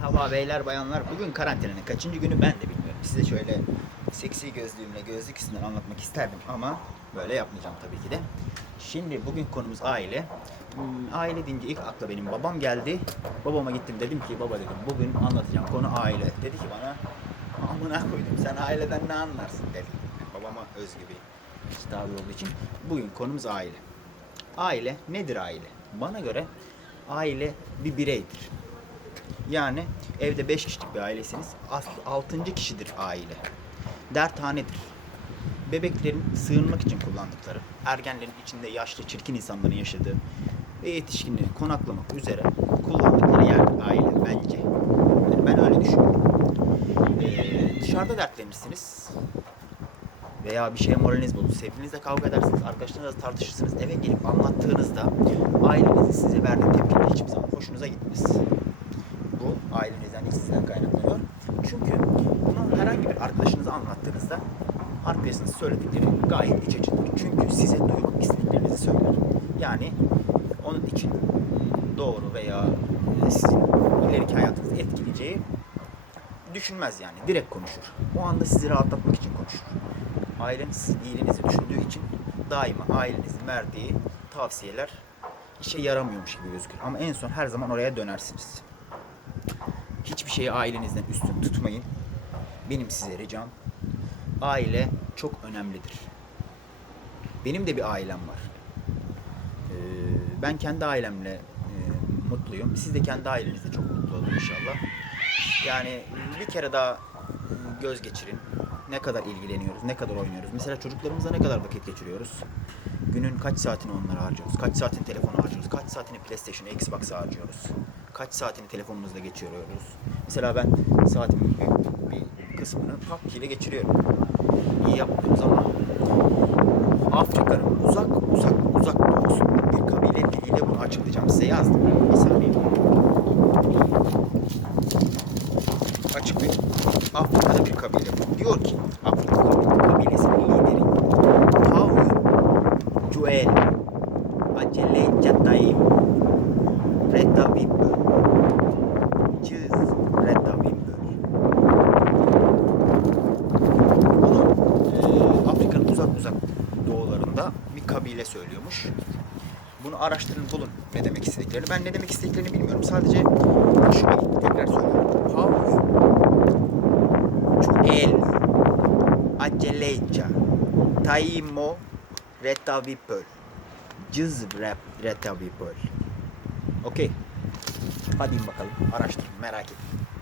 Merhaba beyler bayanlar. Bugün karantinanın kaçıncı günü ben de bilmiyorum. Size şöyle seksi gözlüğümle gözlük üstünden anlatmak isterdim ama böyle yapmayacağım tabii ki de. Şimdi bugün konumuz aile. Hmm, aile deyince ilk akla benim babam geldi. Babama gittim dedim ki baba dedim bugün anlatacağım konu aile. Dedi ki bana amına koydum sen aileden ne anlarsın dedi. Babama özgü bir hitabı olduğu için bugün konumuz aile. Aile nedir aile? Bana göre aile bir bireydir. Yani evde 5 kişilik bir ailesiniz. 6. kişidir aile. Derthanedir. Bebeklerin sığınmak için kullandıkları, ergenlerin içinde yaşlı çirkin insanların yaşadığı ve yetişkinlerin konaklamak üzere kullandıkları yer aile bence. Yani ben öyle düşünüyorum. Ee, dışarıda dertlenirsiniz veya bir şeye moraliniz bozulur. Sevgilinizle kavga edersiniz, arkadaşlarınızla tartışırsınız. Eve gelip anlattığınızda ailenizin size verdiği tepkiler hiçbir zaman hoşunuza gitmez bu ailenizden hiç sizden kaynaklanıyor. Çünkü bunu bir arkadaşınıza anlattığınızda arkadaşınız söyledikleri gayet iç açıdır. Çünkü size duymak istediklerinizi söyler. Yani onun için doğru veya sizin ileriki hayatınızı etkileyeceği düşünmez yani. Direkt konuşur. O anda sizi rahatlatmak için konuşur. Aileniz sizin iyiliğinizi düşündüğü için daima ailenizin verdiği tavsiyeler işe yaramıyormuş gibi gözükür. Ama en son her zaman oraya dönersiniz. Hiçbir şeyi ailenizden üstün tutmayın. Benim size ricam aile çok önemlidir. Benim de bir ailem var. Ee, ben kendi ailemle e, mutluyum. Siz de kendi ailenizle çok mutlu olun inşallah. Yani bir kere daha göz geçirin. Ne kadar ilgileniyoruz, ne kadar oynuyoruz. Mesela çocuklarımızla ne kadar vakit geçiriyoruz. Günün kaç saatini onlara harcıyoruz, kaç saatini telefona harcıyoruz, kaç saatini PlayStation, Xbox'a harcıyoruz. Kaç saatini telefonumuzda geçiriyoruz. Mesela ben saatimin büyük bir kısmını PUBG ile geçiriyorum. İyi yapmıyoruz ama Afrika'nın uzak uzak uzak doğusunda bir kabile diliyle bunu açıklayacağım. Size yazdım. Bir saniye. Açıklayayım. Afrika'da bir kabile. Diyor ki Afrika kabilesinin lideri Tavu Joel kabile söylüyormuş. Bunu araştırın bulun ne demek istediklerini. Ben ne demek istediklerini bilmiyorum. Sadece gitti. Tekrar söylüyorum. Tavu Joel Aceleca Taimo Retavipöl Cız Retavipöl Okey. Hadi bakalım. Araştırın. Merak etmeyin.